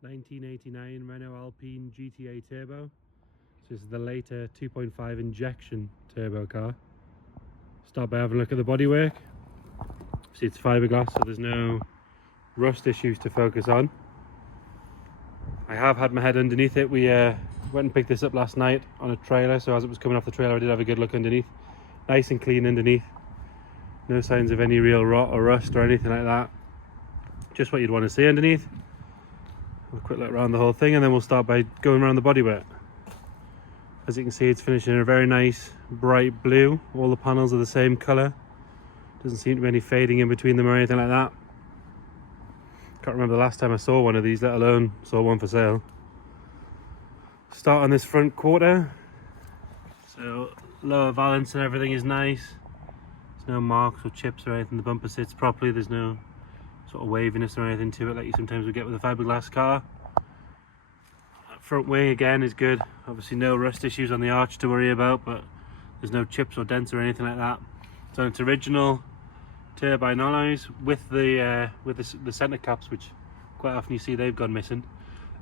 1989 Renault Alpine GTA Turbo. So this is the later 2.5 injection turbo car. Start by having a look at the bodywork. See, it's fiberglass, so there's no rust issues to focus on. I have had my head underneath it. We went and picked this up last night on a trailer, so as it was coming off the trailer I did have a good look underneath. Nice and clean underneath. No signs of any real rot or rust or anything like that. Just what you'd want to see underneath. Have a quick look around the whole thing and then we'll start by going around the bodywork. As you can see, it's finished in a very nice bright blue. All the panels are the same colour. Doesn't seem to be any fading in between them or anything like that. Can't remember the last time I saw one of these, let alone saw one for sale. Start on this front quarter. So lower valance and everything is nice. There's no marks or chips or anything. The bumper sits properly. There's no sort of waviness or anything to it like you sometimes would get with a fiberglass car. That front wing again is good. Obviously no rust issues on the arch to worry about, but there's no chips or dents or anything like that. So it's original turbine alloys with the center caps, which quite often you see they've gone missing.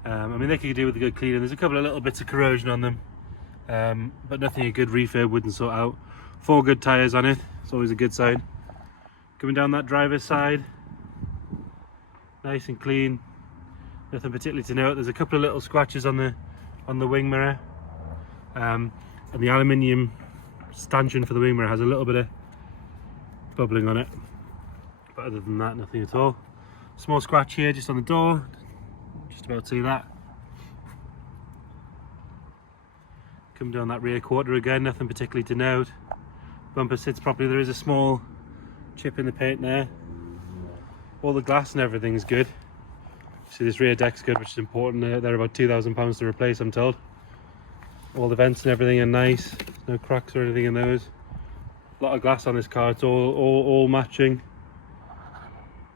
I mean, they could do with a good cleaning. There's a couple of little bits of corrosion on them, but nothing a good refurb wouldn't sort out. 4 good tyres on it. It's always a good sign. Coming down that driver's side, nice and clean. Nothing particularly to note. There's a couple of little scratches on the wing mirror, and the aluminium stanchion for the wing mirror has a little bit of bubbling on it, but other than that, nothing at all. Small scratch here just on the door, just about to see that. Come down that rear quarter again, nothing particularly to note. Bumper sits properly. There is a small chip in the paint there. All the glass and everything is good. See, this rear deck's good, which is important. They're about £2,000 to replace, I'm told. All the vents and everything are nice. No cracks or anything in those. A lot of glass on this car. It's all matching.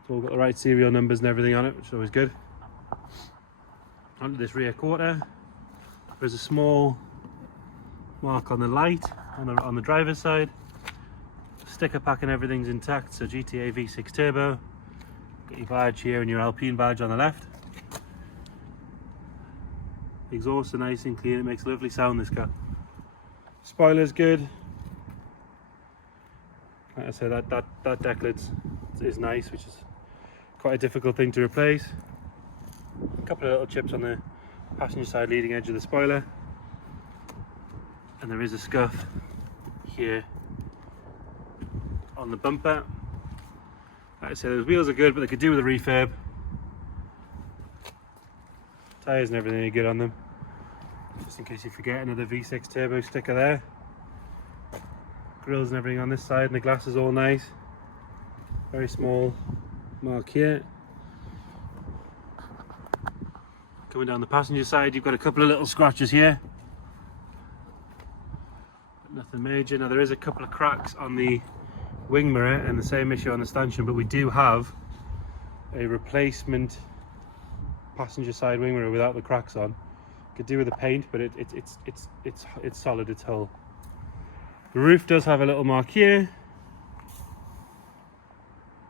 It's all got the right serial numbers and everything on it, which is always good. Onto this rear quarter. There's a small mark on the light on the driver's side. Sticker pack and everything's intact. So GTA V6 Turbo. Got your badge here and your Alpine badge on the left. Exhaust are nice and clean. It makes a lovely sound, this car. Spoiler's good. Like I said, that deck lid is nice, which is quite a difficult thing to replace. A couple of little chips on the passenger side leading edge of the spoiler, and there is a scuff here on the bumper. Like I said, those wheels are good, but they could do with a refurb. Tyres and everything are good on them. Just in case you forget, another V6 Turbo sticker there. Grills and everything on this side, and the glass is all nice. Very small mark here. Coming down the passenger side, you've got a couple of little scratches here, but nothing major. Now there is a couple of cracks on the wing mirror and the same issue on the stanchion, but we do have a replacement passenger side wing mirror without the cracks on. Could do with the paint, but it's solid, it's whole. The roof does have a little mark here.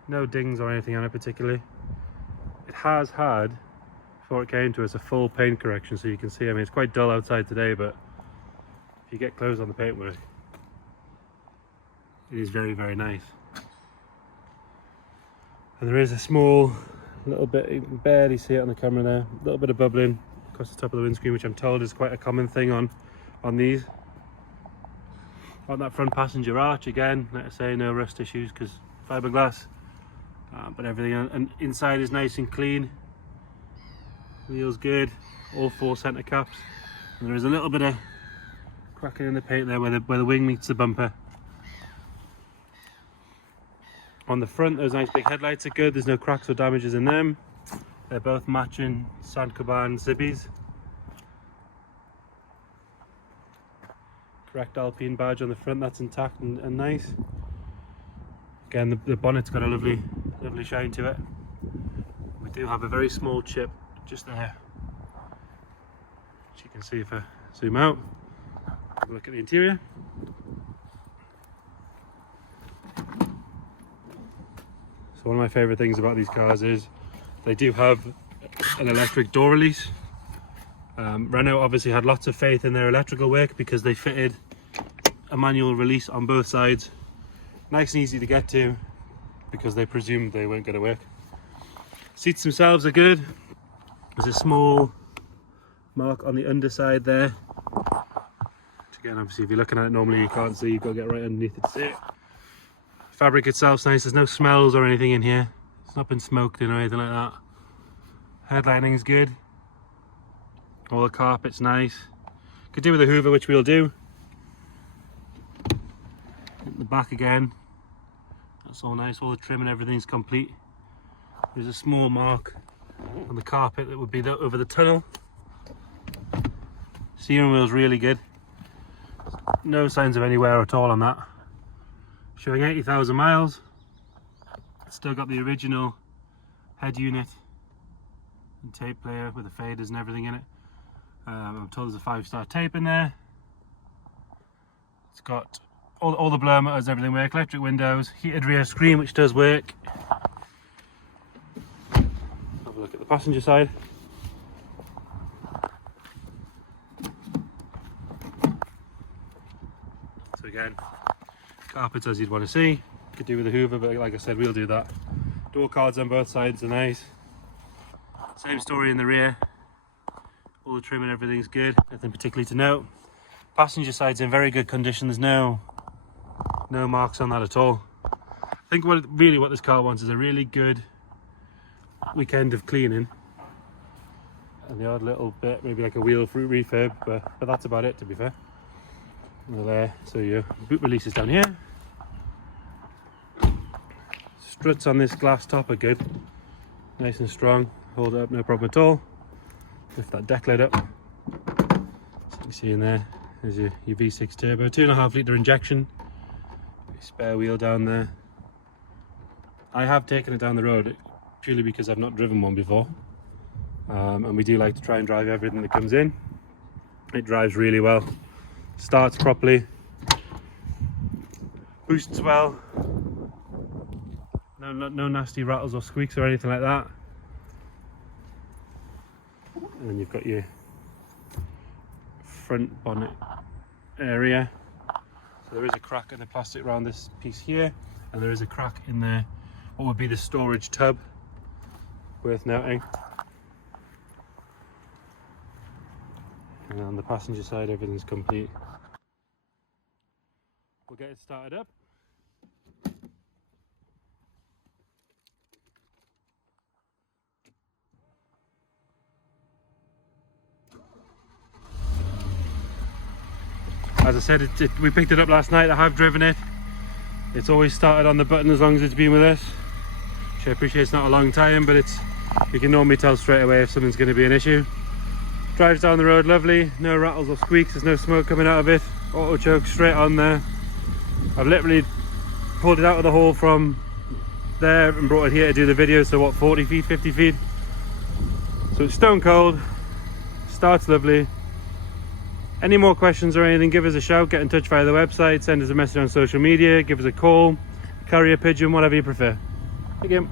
No dings or anything on it particularly. It has had, before it came to us, a full paint correction, so you can see, I mean, it's quite dull outside today, but if you get close on the paintwork, it is very, very nice. And there is a small little bit, you can barely see it on the camera there, a little bit of bubbling across the top of the windscreen, which I'm told is quite a common thing on these. On that front passenger arch, again, like I say, no rust issues because fiberglass, but everything and inside is nice and clean. Wheels good, all 4 center caps, and there is a little bit of cracking in the paint there where the wing meets the bumper. On the front, those nice big headlights are good. There's no cracks or damages in them. They're both matching Saint-Gobain Zibbies. Correct Alpine badge on the front, that's intact and nice. Again, the bonnet's got a lovely shine to it. We do have a very small chip just there, which you can see if I zoom out. Have a look at the interior. So one of my favourite things about these cars is they do have an electric door release. Renault obviously had lots of faith in their electrical work because they fitted a manual release on both sides. Nice and easy to get to because they presumed they weren't going to work. Seats themselves are good. There's a small mark on the underside there. Which again, obviously if you're looking at it normally you can't see, you've got to get right underneath it to see it. Fabric itself's nice, there's no smells or anything in here. It's not been smoked in or anything like that. Headlighting's good. All the carpet's nice. Could do with a hoover, which we'll do. At the back again, that's all nice, all the trim and everything's complete. There's a small mark on the carpet that would be over the tunnel. Steering wheel's really good. No signs of any wear at all on that. Showing 80,000 miles. It's still got the original head unit and tape player with the faders and everything in it. I'm told there's a 5-star tape in there. It's got all the blower motors, everything work, electric windows, heated rear screen which does work. Have a look at the passenger side. So again, carpets as you'd want to see. Could do with a hoover, but like I said, we'll do that. Door cards on both sides are nice. Same story in the rear. All the trim and everything's good, nothing particularly to note. Passenger side's in very good condition, there's no marks on that at all. I think what this car wants is a really good weekend of cleaning. And the odd little bit, maybe like a wheel refurb, but that's about it to be fair. And there, so your boot release is down here. Struts on this glass top are good. Nice and strong, hold it up, no problem at all. Lift that deck lid up. So you can see in there, there's your V6 turbo, 2.5 litre injection. Spare wheel down there. I have taken it down the road purely because I've not driven one before. And we do like to try and drive everything that comes in. It drives really well. Starts properly. Boosts well. No nasty rattles or squeaks or anything like that. And then you've got your front bonnet area. So there is a crack in the plastic around this piece here, and there is a crack in the what would be the storage tub, worth noting. And on the passenger side everything's complete. We'll get it started up. As I said, we picked it up last night. I have driven it. It's always started on the button as long as it's been with us. Which I appreciate it's not a long time, but you can normally tell straight away if something's going to be an issue. Drives down the road lovely, no rattles or squeaks, there's no smoke coming out of it. Auto choke straight on there. I've literally pulled it out of the hole from there and brought it here to do the video, so what, 40 feet, 50 feet? So it's stone cold, starts lovely. Any more questions or anything, give us a shout, get in touch via the website, send us a message on social media, give us a call, carrier pigeon, whatever you prefer. Again.